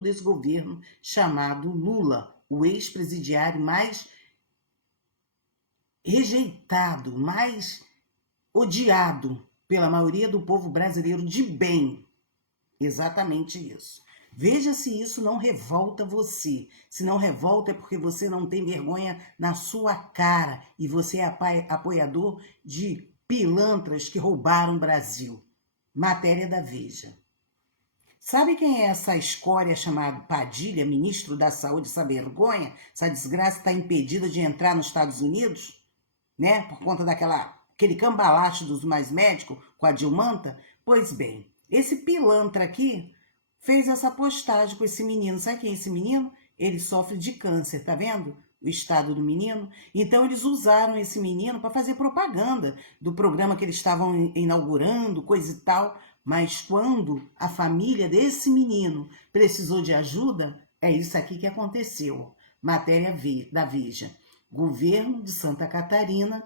desse governo chamado Lula, o ex-presidiário mais rejeitado, mais odiado pela maioria do povo brasileiro de bem. Exatamente isso. Veja se isso não revolta você. Se não revolta é porque você não tem vergonha na sua cara e você é apoiador de pilantras que roubaram o Brasil. Matéria da Veja. Sabe quem é essa escória chamada Padilha, ministro da Saúde, essa vergonha? Essa desgraça está impedida de entrar nos Estados Unidos, né? Por conta aquele cambalacho dos mais médicos com a Dilmanta? Pois bem, esse pilantra aqui fez essa postagem com esse menino. Sabe quem é esse menino? Ele sofre de câncer, tá vendo? O estado do menino. Então eles usaram esse menino para fazer propaganda do programa que eles estavam inaugurando, coisa e tal. Mas quando a família desse menino precisou de ajuda, é isso aqui que aconteceu. Matéria da Veja. Governo de Santa Catarina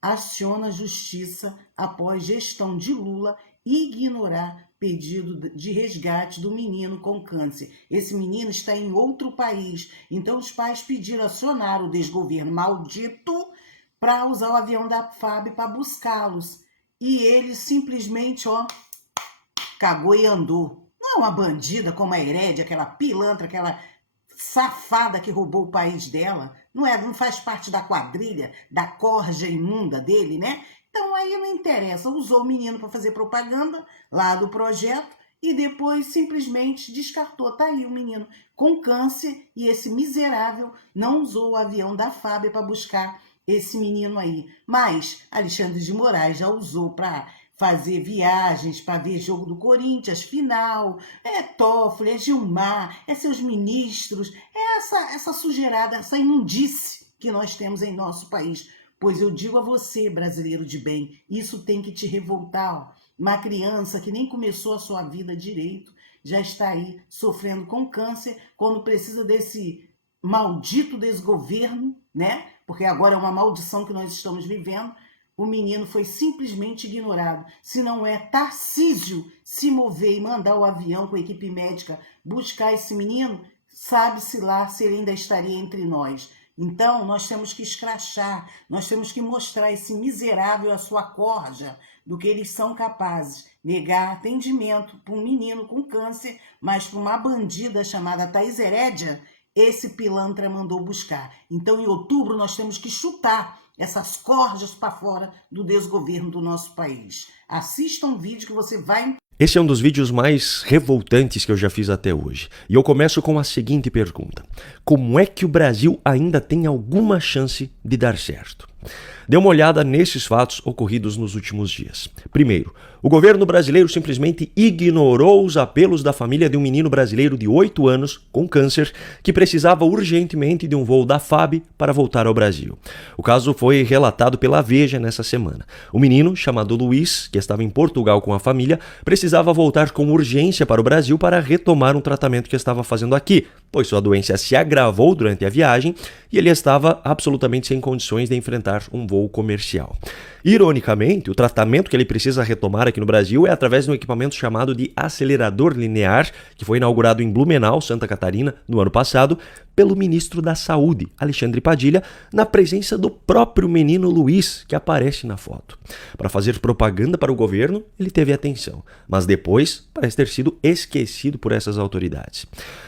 aciona a justiça após gestão de Lula ignorar pedido de resgate do menino com câncer. Esse menino está em outro país, então os pais pediram, acionar o desgoverno maldito para usar o avião da FAB para buscá-los. E ele simplesmente, cagou e andou. Não é uma bandida como a Herédia, aquela pilantra, aquela safada que roubou o país dela. Não faz parte da quadrilha, da corja imunda dele, né? Então aí não interessa, usou o menino para fazer propaganda lá do projeto e depois simplesmente descartou. Tá aí o menino com câncer e esse miserável não usou o avião da FAB para buscar esse menino aí. Mas Alexandre de Moraes já usou para fazer viagens, para ver jogo do Corinthians, final, Toffoli, é Gilmar, é seus ministros, é essa sujeirada, essa imundície que nós temos em nosso país. Pois eu digo a você, brasileiro de bem, isso tem que te revoltar. Uma criança que nem começou a sua vida direito, já está aí sofrendo com câncer, quando precisa desse maldito desgoverno, né? Porque agora é uma maldição que nós estamos vivendo. O menino foi simplesmente ignorado. Se não é Tarcísio se mover e mandar o avião com a equipe médica buscar esse menino, sabe-se lá se ele ainda estaria entre nós. Então, nós temos que escrachar, nós temos que mostrar esse miserável a sua corja do que eles são capazes. Negar atendimento para um menino com câncer, mas para uma bandida chamada Thaís Herédia, esse pilantra mandou buscar. Então, em outubro, nós temos que chutar essas corjas para fora do desgoverno do nosso país. Assista um vídeo que você vai... Esse é um dos vídeos mais revoltantes que eu já fiz até hoje. E eu começo com a seguinte pergunta: como é que o Brasil ainda tem alguma chance de dar certo? Dê uma olhada nesses fatos ocorridos nos últimos dias. Primeiro, o governo brasileiro simplesmente ignorou os apelos da família de um menino brasileiro de 8 anos com câncer que precisava urgentemente de um voo da FAB para voltar ao Brasil. O caso foi relatado pela Veja nessa semana. O menino, chamado Luiz, que estava em Portugal com a família, precisava voltar com urgência para o Brasil para retomar um tratamento que estava fazendo aqui, pois sua doença se agravou durante a viagem e ele estava absolutamente sem condições de enfrentar um voo comercial. Ironicamente, o tratamento que ele precisa retomar aqui no Brasil é através de um equipamento chamado de acelerador linear, que foi inaugurado em Blumenau, Santa Catarina, no ano passado, pelo ministro da Saúde, Alexandre Padilha, na presença do próprio menino Luiz, que aparece na foto. Para fazer propaganda para o governo, ele teve atenção, mas depois parece ter sido esquecido por essas autoridades.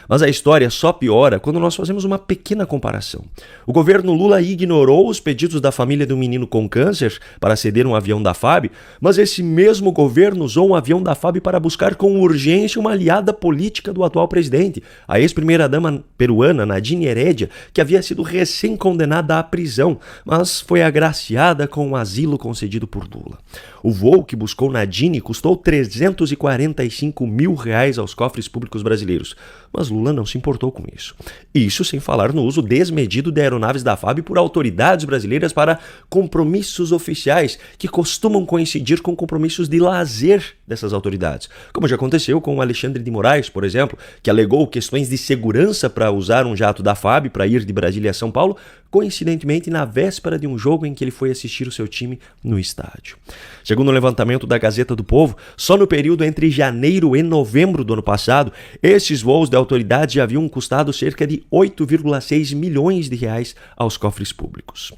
Mas a história só piora quando nós fazemos uma pequena comparação. O governo Lula ignorou os pedidos da família do menino com câncer para ceder um avião da FAB, mas esse mesmo governo usou um avião da FAB para buscar com urgência uma aliada política do atual presidente, a ex-primeira-dama peruana Nadine Heredia, que havia sido recém-condenada à prisão, mas foi agraciada com um asilo concedido por Lula. O voo que buscou Nadine custou R$345 mil aos cofres públicos brasileiros, mas Lula não se importou com isso. Isso sem falar no uso desmedido de aeronaves da FAB por autoridades brasileiras para compromissos oficiais oficiais que costumam coincidir com compromissos de lazer dessas autoridades, como já aconteceu com o Alexandre de Moraes, por exemplo, que alegou questões de segurança para usar um jato da FAB para ir de Brasília a São Paulo, coincidentemente na véspera de um jogo em que ele foi assistir o seu time no estádio. Segundo o levantamento da Gazeta do Povo, só no período entre janeiro e novembro do ano passado, esses voos da autoridade já haviam custado cerca de 8,6 milhões de reais aos cofres públicos.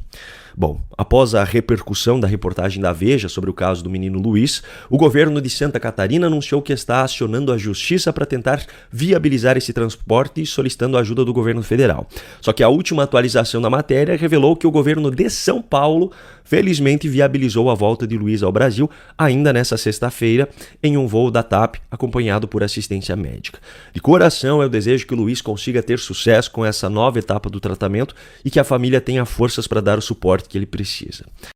Bom, após a repercussão da reportagem da Veja sobre o caso do menino Luiz, o governo de Santa Catarina anunciou que está acionando a justiça para tentar viabilizar esse transporte e solicitando a ajuda do governo federal. Só que a última atualização da matéria revelou que o governo de São Paulo felizmente viabilizou a volta de Luiz ao Brasil ainda nessa sexta-feira em um voo da TAP acompanhado por assistência médica. De coração, eu desejo que o Luiz consiga ter sucesso com essa nova etapa do tratamento e que a família tenha forças para dar o suporte que ele precisa.